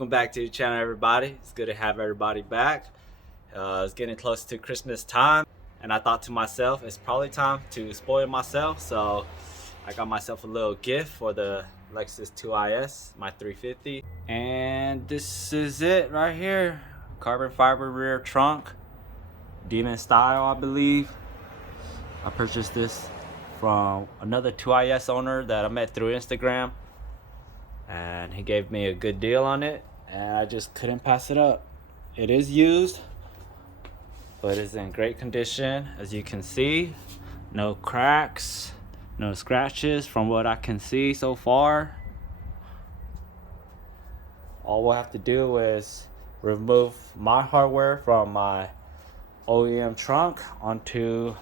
Welcome back to the channel, everybody. It's good to have everybody back. It's getting close to Christmas time, and I thought to myself, it's probably time to spoil myself. So I got myself a little gift for the Lexus 2IS, my 350. And this is it right here. Carbon fiber rear trunk, DEMONSTYLE, I believe. I purchased this from another 2IS owner that I met through Instagram, and he gave me a good deal on it, and I just couldn't pass it up. It is used, but it's in great condition, as you can see. No cracks, no scratches from what I can see so far. All we'll have to do is remove my hardware from my OEM trunk onto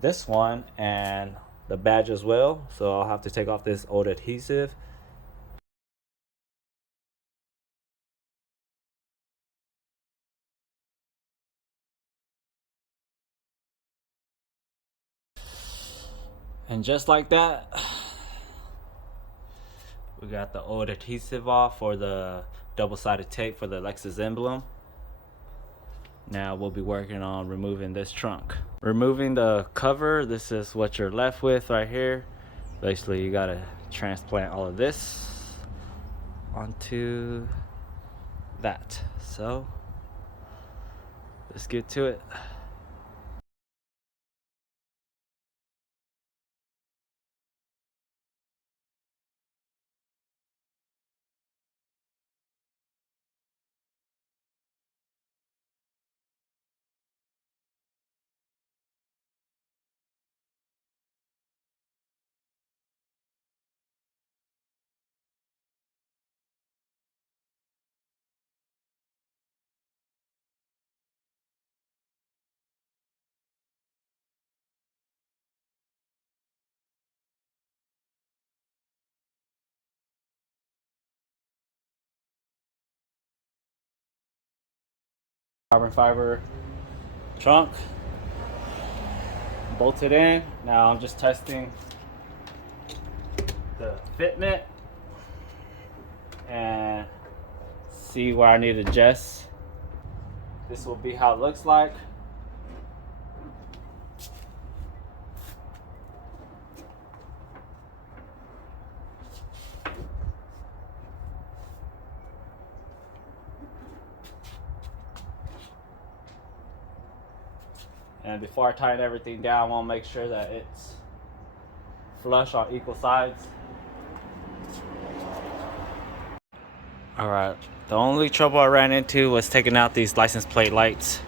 this one, and the badge as well. So I'll have to take off this old adhesive. And just like that, we got the old adhesive off for the double-sided tape for the Lexus emblem. Now we'll be working on removing this trunk. Removing the cover, this is what you're left with right here. Basically, you gotta transplant all of this onto that. So let's get to it. Carbon fiber trunk bolted in. Now I'm just testing the fitment and see where I need to adjust. This will be how it looks like. And before I tighten everything down, I want to make sure that it's flush on equal sides. Alright, the only trouble I ran into was taking out these license plate lights.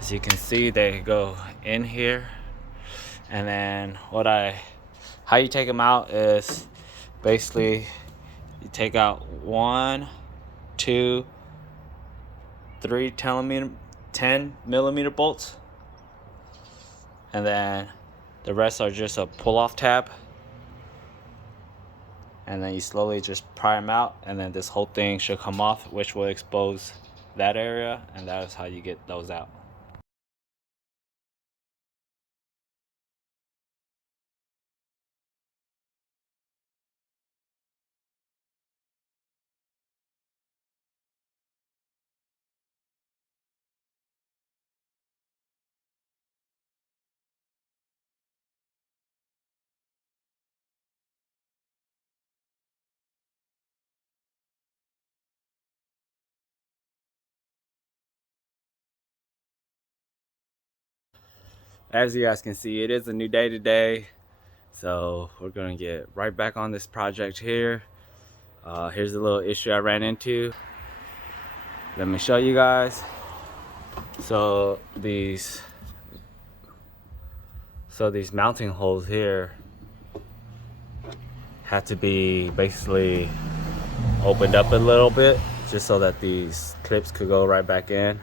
As you can see, they go in here. And then how you take them out is basically you take out 1, 2, 3 10 millimeter bolts. And then the rest are just a pull-off tab. And then you slowly just pry them out, and then this whole thing should come off, which will expose that area, and that is how you get those out. As you guys can see, it is a new day today, so we're gonna get right back on this project here. Here's a little issue I ran into. Let me show you guys. So these mounting holes here had to be basically opened up a little bit, just so that these clips could go right back in,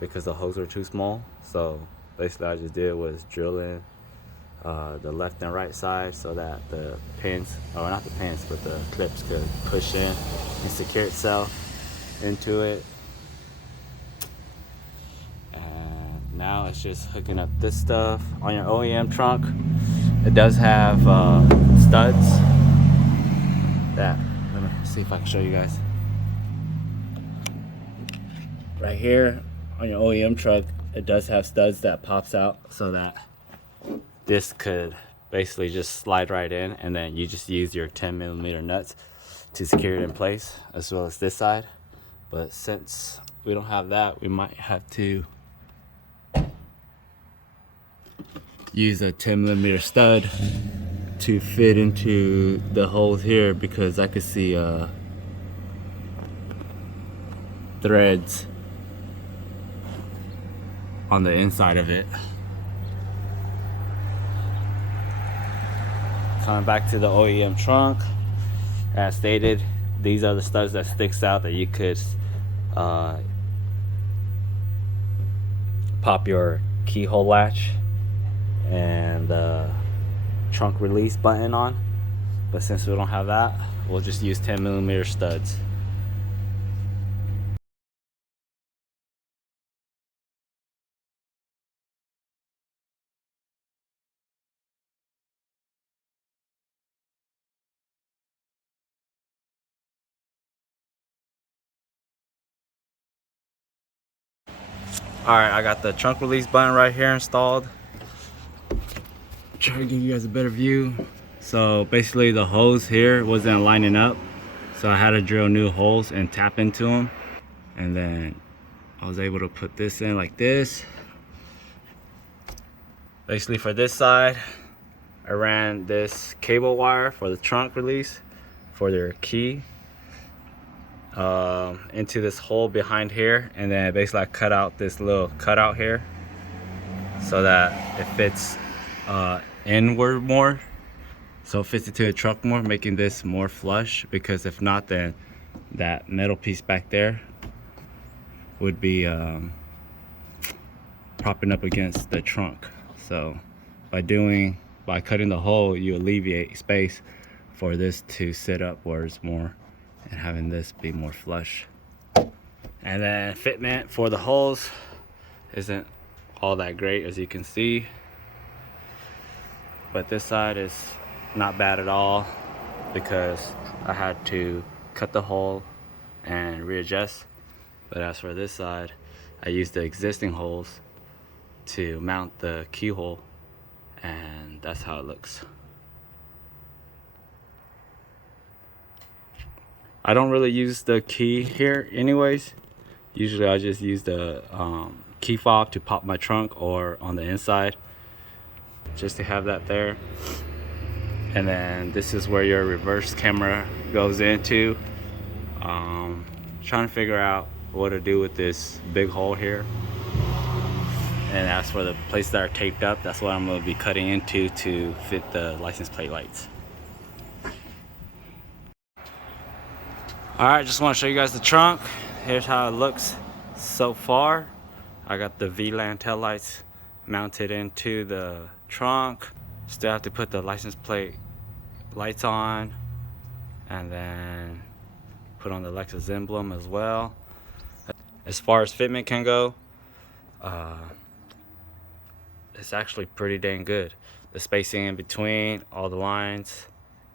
because the holes are too small. So basically I just did was drill in the left and right side so that the pins, or not the pins, but the clips could push in and secure itself into it. And now it's just hooking up this stuff on your OEM trunk. It does have studs that, let me see if I can show you guys. right here on your OEM truck, it does have studs that pops out so that this could basically just slide right in, and then you just use your 10mm nuts to secure it in place, as well as this side. But since we don't have that, we might have to use a 10mm stud to fit into the holes here, because I could see threads on the inside of it. Coming back to the OEM trunk, as stated, these are the studs that sticks out that you could pop your keyhole latch and the trunk release button on. But since we don't have that, we'll just use 10mm studs. Alright, I got the trunk release button right here installed. Try to give you guys a better view. So basically the hose here wasn't lining up, so I had to drill new holes and tap into them, and then I was able to put this in like this. Basically for this side, I ran this cable wire for the trunk release for their key into this hole behind here, and then basically I cut out this little cutout here so that it fits inward more, so it fits into the truck more, making this more flush, because if not, then that metal piece back there would be propping up against the trunk. So by cutting the hole, you alleviate space for this to sit upwards more and having this be more flush. And then fitment for the holes isn't all that great, as you can see, but this side is not bad at all, because I had to cut the hole and readjust. But as for this side, I used the existing holes to mount the keyhole, and that's how it looks. I don't really use the key here anyways. Usually I just use the key fob to pop my trunk, or on the inside, just to have that there. And then this is where your reverse camera goes into. Trying to figure out what to do with this big hole here. And as for the places that are taped up, that's what I'm going to be cutting into to fit the license plate lights. Alright, just want to show you guys the trunk. Here's how it looks so far. I got the VLAN tail lights mounted into the trunk. Still have to put the license plate lights on, and then put on the Lexus emblem as well. As far as fitment can go, it's actually pretty dang good. The spacing in between all the lines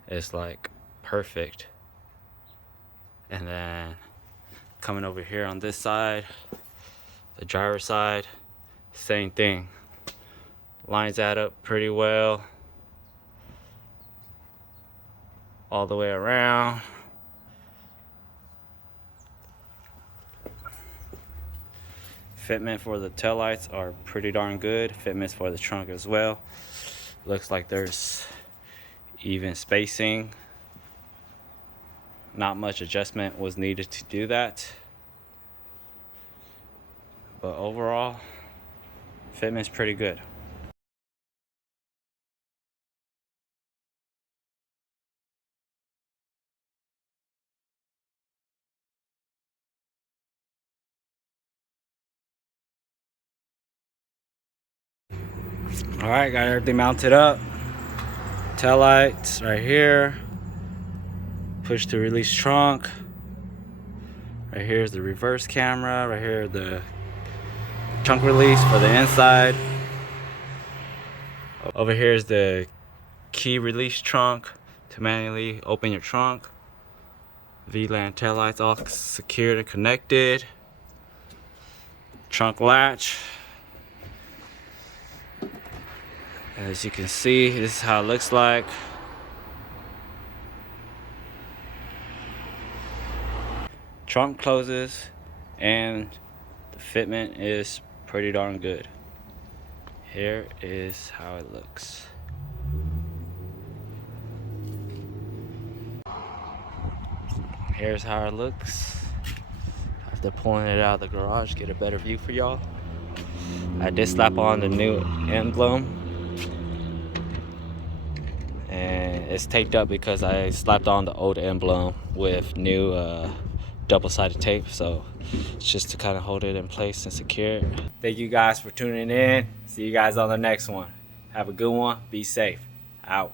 is like perfect. And then coming over here on this side, the driver side, same thing. Lines add up pretty well all the way around. Fitment for the taillights are pretty darn good. Fitments for the trunk as well. Looks like there's even spacing. Not much adjustment was needed to do that. But overall, fitment's pretty good. Alright, got everything mounted up. Tail lights right here. Push to release trunk. Right here is the reverse camera. Right here, the trunk release for the inside. Over here is the key release trunk to manually open your trunk. VLAN tail lights all secured and connected. Trunk latch. As you can see, this is how it looks like. Trunk closes and the fitment is pretty darn good. Here is how it looks. Here's how it looks after pulling it out of the garage. Get a better view for y'all. I did slap on the new emblem, and it's taped up because I slapped on the old emblem with new double-sided tape, so it's just to kind of hold it in place and secure it. Thank you guys for tuning in. See you guys on the next one. Have a good one. Be safe. Out.